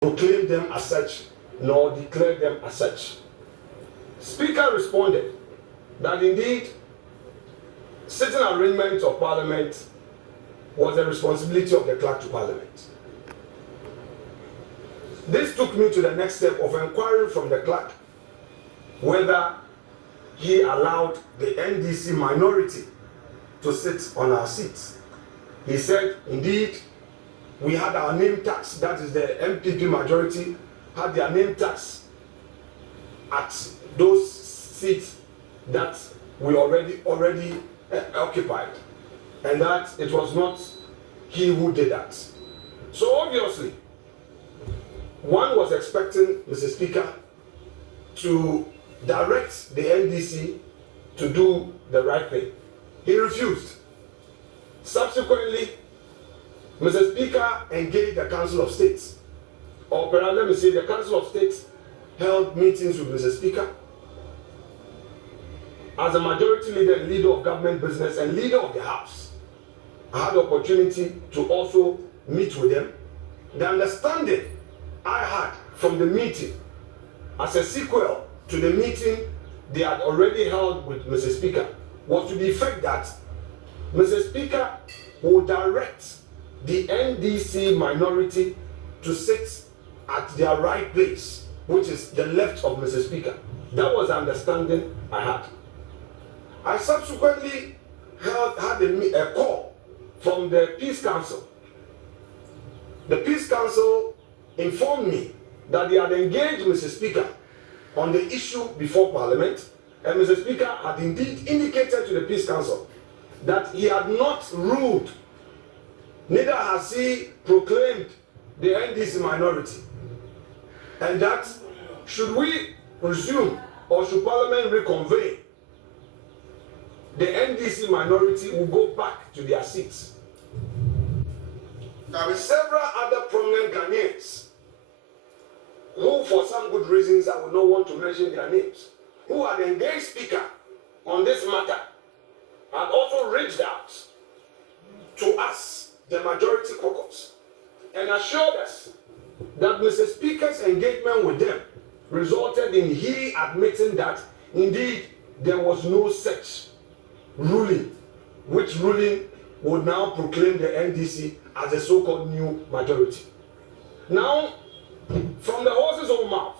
proclaim them as such nor declare them as such. Speaker responded that indeed certain arrangements of Parliament was the responsibility of the clerk to Parliament. This took me to the next step of inquiring from the clerk whether he allowed the NDC minority to sit on our seats. He said, indeed, we had our name tags, that is the MPP majority had their name tags at those seats that we already occupied, and that it was not he who did that. So obviously, one was expecting Mr. Speaker to direct the NDC to do the right thing. He refused. Subsequently, Mr. Speaker engaged the Council of States, or perhaps let me say the Council of States held meetings with Mr. Speaker. As a majority leader and leader of government business and leader of the House, I had the opportunity to also meet with them. The understanding I had from the meeting as a sequel to the meeting they had already held with Mr. Speaker was to the effect that Mr. Speaker will direct the NDC minority to sit at their right place, which is the left of Mr. Speaker. That was the understanding I had. I subsequently had a call from the Peace Council. The Peace Council informed me that they had engaged Mr. Speaker on the issue before Parliament, and Mr. Speaker had indeed indicated to the Peace Council that he had not ruled, neither has he proclaimed the NDC minority, and that should we resume or should Parliament reconvene, the NDC minority will go back to their seats. There are several other prominent Ghanaians who, for some good reasons I would not want to mention their names, who had engaged Speaker on this matter, had also reached out to us, the majority caucus, and assured us that Mr. Speaker's engagement with them resulted in he admitting that indeed there was no such ruling, which ruling would now proclaim the NDC as a so-called new majority. Now, from the horse's own mouth,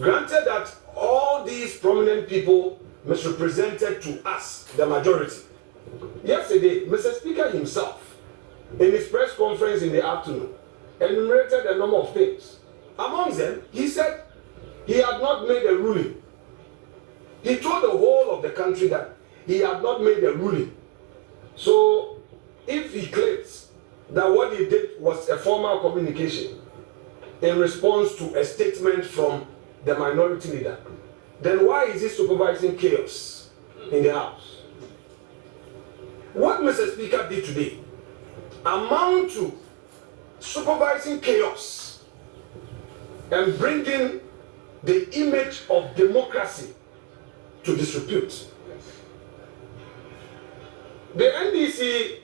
granted that all these prominent people misrepresented to us, the majority. Yesterday, Mr. Speaker himself, in his press conference in the afternoon, enumerated a number of things. Among them, he said he had not made a ruling. He told the whole of the country that he had not made a ruling. So, if he claims that what he did was a formal communication in response to a statement from the minority leader, then why is he supervising chaos in the House? What Mr. Speaker did today amount to supervising chaos and bringing the image of democracy to disrepute. The NDC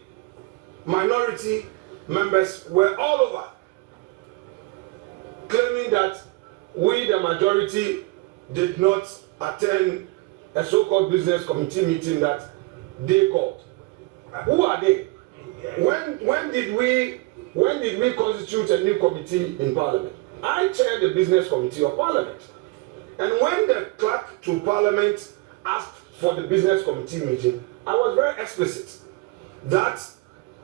minority members were all over claiming that we, the majority, did not attend a so-called business committee meeting that they called. Who are they? When did we constitute a new committee in Parliament? I chaired the business committee of Parliament. And when the clerk to Parliament asked for the business committee meeting, I was very explicit that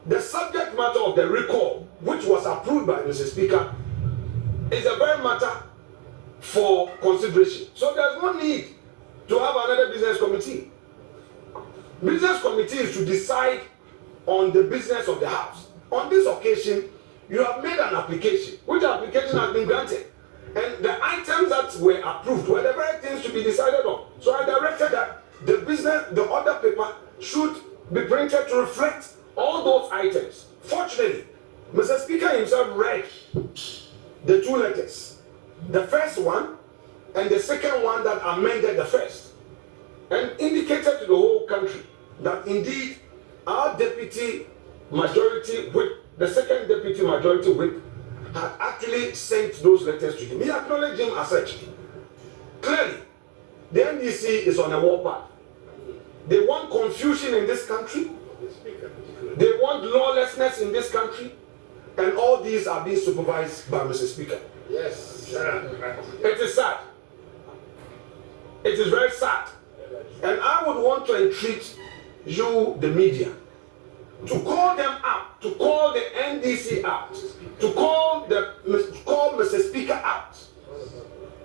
the subject matter of the recall, which was approved by Mr. Speaker, is a very matter for consideration. So there's no need to have another business committee. Business committee is to decide on the business of the House. On this occasion, you have made an application, which application has been granted. And the items that were approved were the very things to be decided on. So I directed that the order paper should be printed to reflect all those items. Fortunately, Mr. Speaker himself read the two letters, the first one and the second one that amended the first, and indicated to the whole country that indeed our deputy majority whip, the second deputy majority whip, had actually sent those letters to him. He acknowledged him as such. Clearly, the NDC is on a war path. They want confusion in this country. They want lawlessness in this country. And all these are being supervised by Mr. Speaker. Yes. It is sad. It is very sad. And I would want to entreat you, the media, to call them out, to call the NDC out, to call Mr. Speaker out.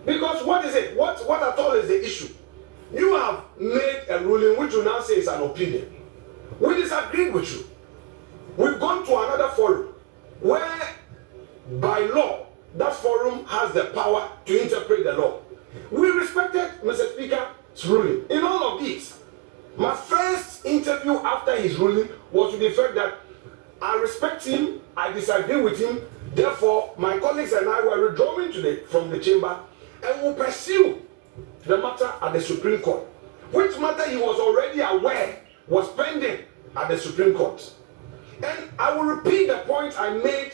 Because what is it? What at all is the issue? You have made a ruling which you now say is an opinion. We disagree with you. We've gone to another forum where, by law, that forum has the power to interpret the law. We respected Mr. Speaker's ruling. In all of these, my first interview after his ruling was to the fact that I respect him, I disagree with him, therefore my colleagues and I were withdrawing from the chamber and will pursue the matter at the Supreme Court, which matter he was already aware was pending at the Supreme Court. And I will repeat the point I made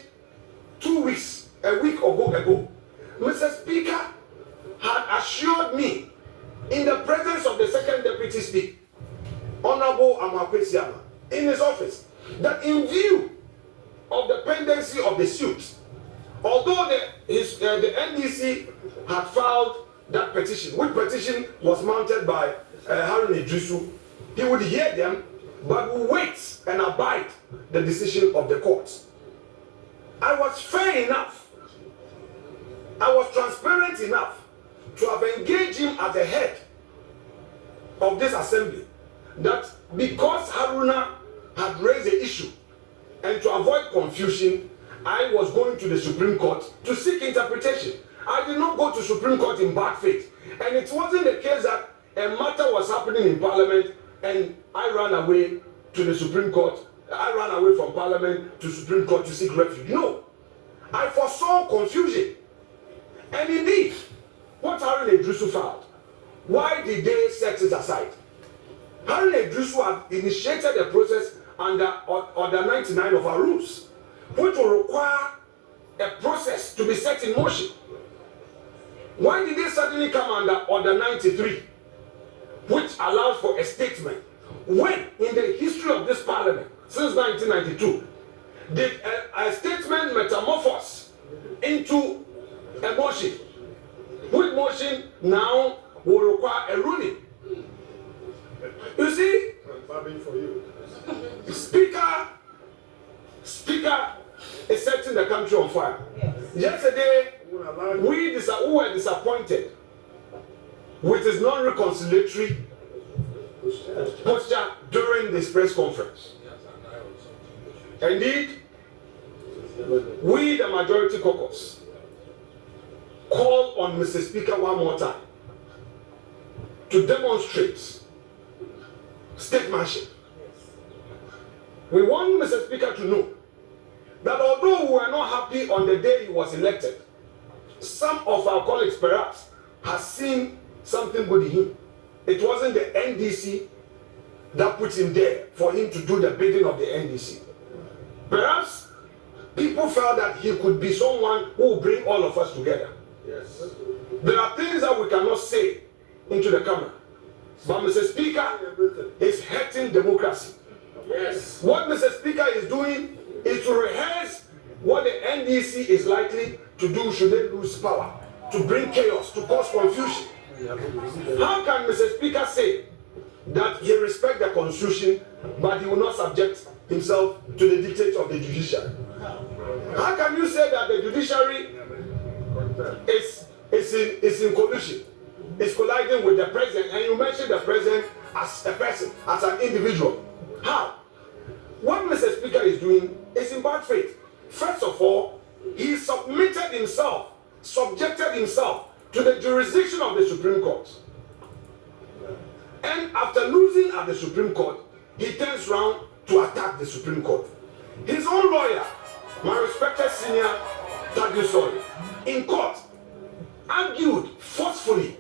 a week ago. Mr. Speaker had assured me in the presence of the second deputy speaker, Honorable Amakwesiama, in his office, that in view of the pendency of the suit, although the NDC had filed that petition, which petition was mounted by Harun Idrisu, he would hear them, but would wait and abide the decision of the courts. I was fair enough, I was transparent enough to have engaged him at the head of this assembly, that because Haruna had raised the issue and to avoid confusion, I was going to the Supreme Court to seek interpretation. I did not go to Supreme Court in bad faith. And it wasn't the case that a matter was happening in Parliament and I ran away to the Supreme Court. I ran away from Parliament to Supreme Court to seek refuge. No. I foresaw confusion. And indeed, what Harun Idrisu filed, why did they set it aside? Harun Idrisu had initiated a process under Order 99 of our rules, which will require a process to be set in motion. Why did they suddenly come under Order 93, which allows for a statement? When, in the history of this parliament, since 1992, did a statement metamorphose into a motion? Which motion now will require a ruling? You see, Speaker is setting the country on fire. Yesterday, we were disappointed with his non-reconciliatory posture during this press conference. Indeed, we, the majority caucus, call on Mr. Speaker one more time to demonstrate statesmanship. We want Mr. Speaker to know that although we were not happy on the day he was elected, some of our colleagues perhaps have seen something good in him. It wasn't the NDC that put him there for him to do the bidding of the NDC. Perhaps people felt that he could be someone who will bring all of us together. Yes. There are things that we cannot say into the camera. But Mr. Speaker is hurting democracy. Yes. What Mr. Speaker is doing is to rehearse what the NDC is likely to do should they lose power, to bring chaos, to cause confusion. How can Mr. Speaker say that he respects the Constitution, but he will not subject himself to the dictates of the judiciary? How can you say that the judiciary is in collusion, is colliding with the president, and you mention the president as a person, as an individual? How? What Mr. Speaker is doing is in bad faith. First of all, he subjected himself to the jurisdiction of the Supreme Court. And after losing at the Supreme Court, he turns around to attack the Supreme Court. His own lawyer, my respected senior Judicial, in court, argued forcefully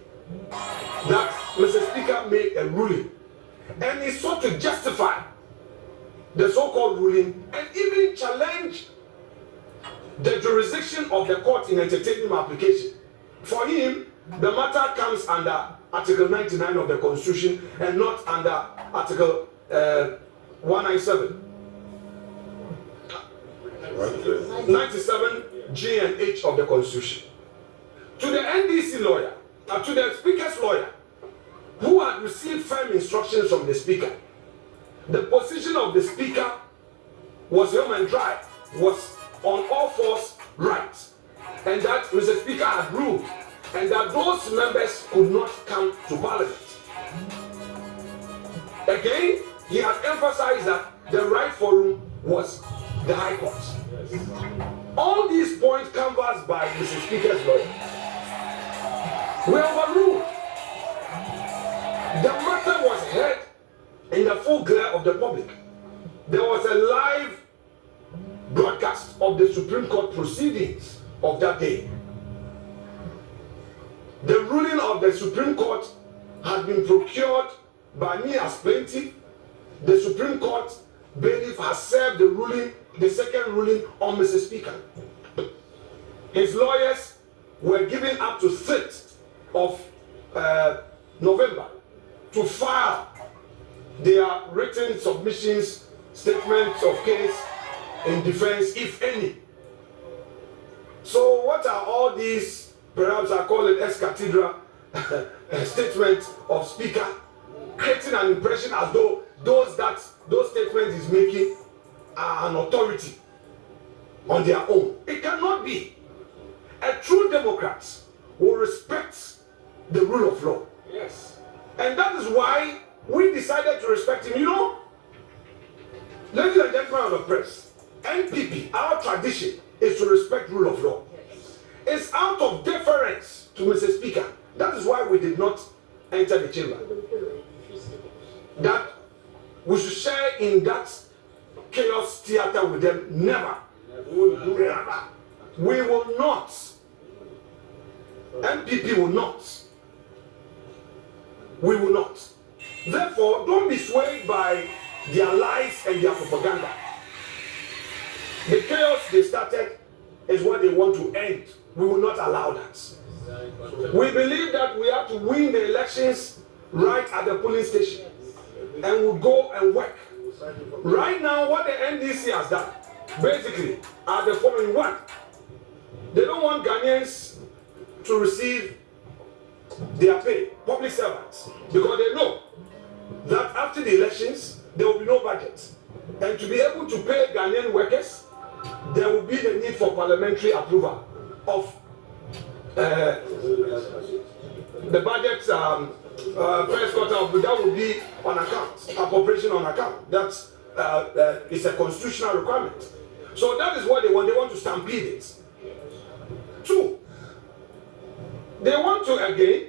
that Mr. Speaker made a ruling. And he sought to justify the so-called ruling and even challenge the jurisdiction of the court in entertaining my application. For him, the matter comes under Article 99 of the Constitution and not under Article 197. 97 G and H of the Constitution. To the NDC lawyer, to the Speaker's lawyer, who had received firm instructions from the Speaker, the position of the Speaker was home and dry, was on all fours right, and that Mr. Speaker had ruled, and that those members could not come to Parliament. Again, he had emphasized that the right forum was the High Court. All these points canvassed by Mr. Speaker's lawyer were overruled. The matter was heard in the full glare of the public. There was a live broadcast of the Supreme Court proceedings of that day. The ruling of the Supreme Court had been procured by me as plaintiff. The Supreme Court bailiff has served the ruling, the second ruling, on Mr. Speaker. His lawyers were given up to 3rd of November to file their written submissions, statements of case in defense, if any. So what are all these, perhaps I call it ex cathedra statements of Speaker, creating an impression as though those statements is making are an authority on their own. It cannot be. A true Democrat will respect the rule of law. Yes. And that is why we decided to respect him. You know, ladies and gentlemen of the press, NPP, our tradition is to respect rule of law. It's out of deference to Mr. Speaker. That is why we did not enter the chamber. That we should share in that chaos theater with them. Never. We will not. NPP will not. We will not. Therefore, don't be swayed by their lies and their propaganda. The chaos they started is what they want to end. We will not allow that. We believe that we have to win the elections right at the polling station, and we'll go and work. Right now, what the NDC has done, basically, are the following. One, they don't want Ghanaians to receive their pay, public servants, because they know that after the elections, there will be no budget. And to be able to pay Ghanaian workers, there will be the need for parliamentary approval of the budget. First quarter of that will be on account, appropriation on account. That's it's a constitutional requirement. So that is what they want. They want to stampede it. Two, they want to again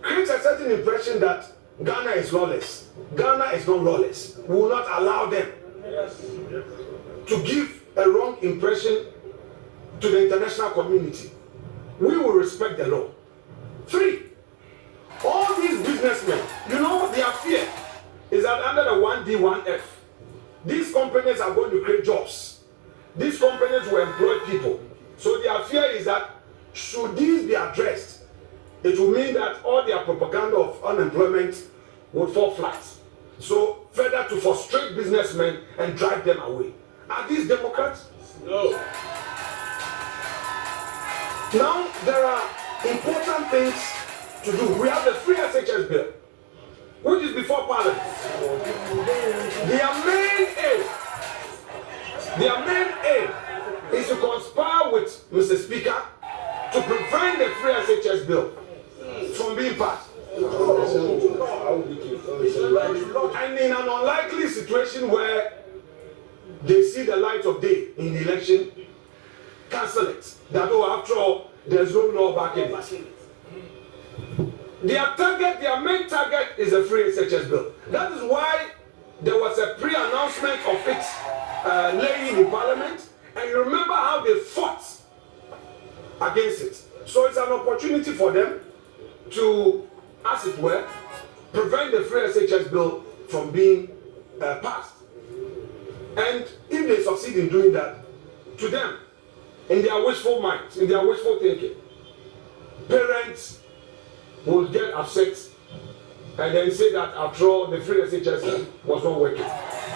create a certain impression that Ghana is lawless. Ghana is not lawless. We will not allow them to give a wrong impression to the international community. We will respect the law. Three, all these businessmen, you know, their fear is that under the 1D, 1F, these companies are going to create jobs. These companies will employ people. So their fear is that should these be addressed, it will mean that all their propaganda of unemployment would fall flat. So further to frustrate businessmen and drive them away. Are these Democrats? No. Now there are important things to do. We have the free SHS bill, which is before Parliament. Their main aim is to conspire with Mr. Speaker to prevent the free SHS bill from being passed. And in an unlikely situation where they see the light of day in the election, cancel it. That, oh, after all, there's no law back in it. Their main target is a free SHS bill. That is why there was a pre-announcement of it laying in Parliament, and you remember how they fought against it. So it's an opportunity for them to, as it were, prevent the free SHS bill from being passed. And if they succeed in doing that, to them, in their wishful minds, in their wishful thinking, parents will get upset and then say that after all, the free SHS was not working.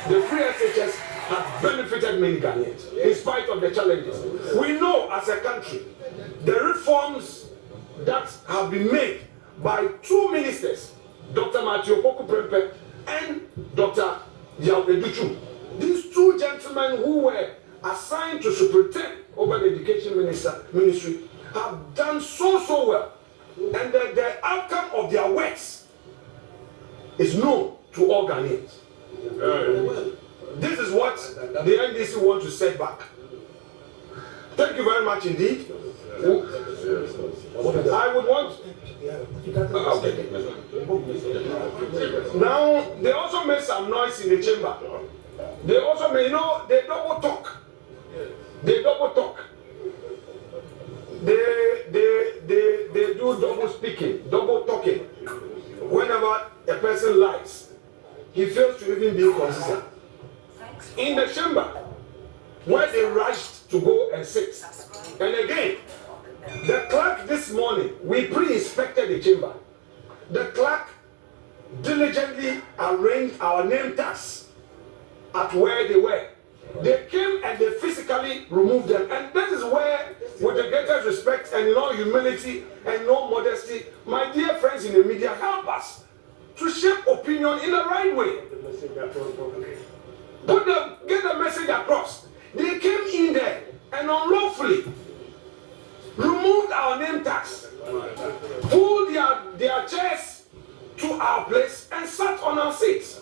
The free SHS has benefited many Ghanaians in spite of the challenges. We know as a country, the reforms that have been made by two ministers, Dr. Matthew Poku-Prempeh and Dr. Yao Educhu. These two gentlemen who were assigned to superintend over the education ministry have done so well. And the outcome of their works is known to all Ghanaians. This is what the NDC want to set back. Thank you very much indeed. I would want. Okay. Now, they also made some noise in the chamber. They also made, they double talk. They double talk. They do double speaking, double talking. Whenever a person lies, he fails to even be consistent. In the chamber, where they rushed to go and sit. And again, the clerk this morning, we pre-inspected the chamber. The clerk diligently arranged our name tags at where they were. They came and they physically removed them. And this is where, with the greatest respect and no humility and no modesty, my dear friends in the media, help us to shape opinion in the right way. Get the message across. They came in there and unlawfully removed our name tags, pulled their chairs to our place and sat on our seats.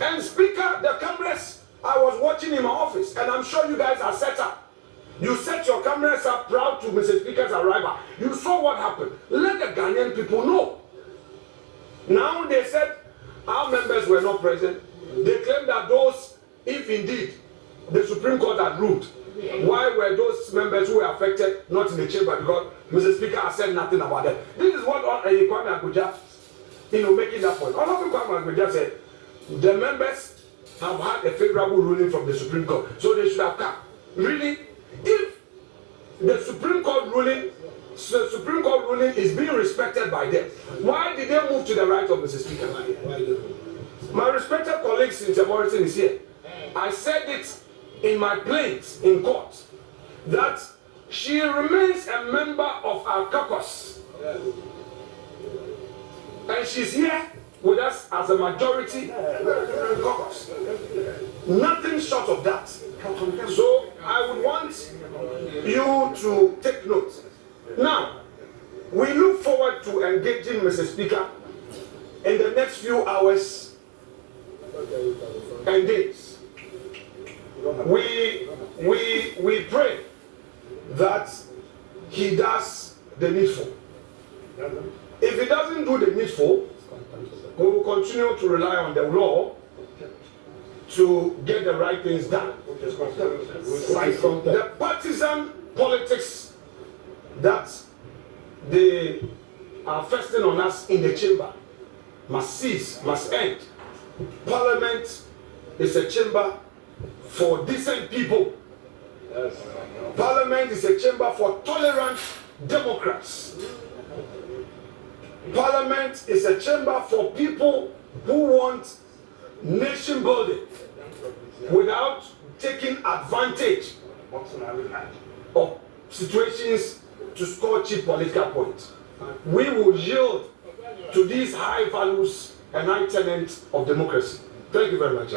And Speaker, the cameras, I was watching in my office, and I'm sure you guys are set up. You set your cameras up proud to Mr. Speaker's arrival. You saw what happened. Let the Ghanaian people know. Now they said our members were not present. They claimed that those, if indeed the Supreme Court had ruled, why were those members who were affected not in the chamber? Because Mr. Speaker has said nothing about them. This is what Kwame Agbodja, making that point. All of Kwame Agbodja said the members have had a favorable ruling from the Supreme Court, so they should have come. Really, if the Supreme Court ruling is being respected by them, why did they move to the right of Mr. Speaker? My respected colleague Cynthia Morrison is here. I said it in my plaints in court that she remains a member of our caucus, and she's here with us as a majority caucus. Nothing short of that. So I would want you to take note. Now, we look forward to engaging Mr. Speaker in the next few hours and days. We pray that he does the needful. If he doesn't do the needful, we will continue to rely on the law to get the right things done. The partisan politics that they are festing on us in the chamber must cease, must end. Parliament is a chamber for decent people. Parliament is a chamber for tolerant Democrats. Parliament is a chamber for people who want nation building without taking advantage of situations to score cheap political points. We will yield to these high values and high tenets of democracy. Thank you very much.